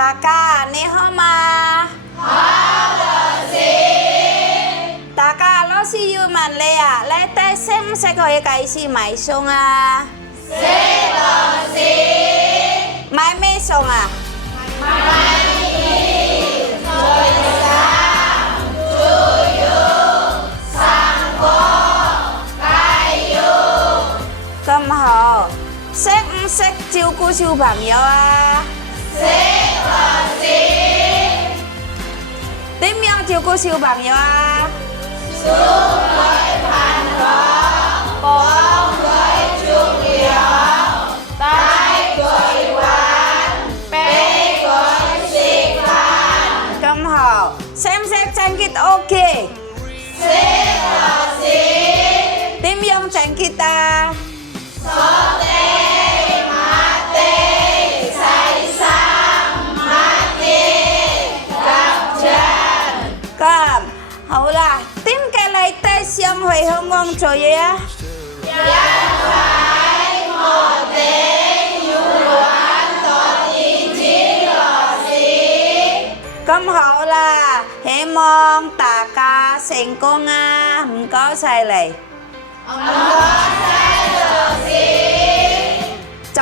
大家你好嗎？好老師。大家老師要問你啊，你哋識唔識去街市買餸啊？識老師。買咩餸啊？買米、菜生、豬肉、生果、雞肉。咁好，識唔識照顧小朋友啊？識老師。點樣照顧小朋友啊？送佢飯堂，幫佢沖涼，帶佢玩，俾佢食飯。咁好，識唔識整吉他？OK。識老師。點樣整吉他？掃地、抹地、洗衫、抹地、執牆。咁好啦，點解你哋想去香港做嘢啊？因為我哋要揾多啲錢老師。咁好啦，希望大家成功啊！唔該晒你。唔該晒老師。再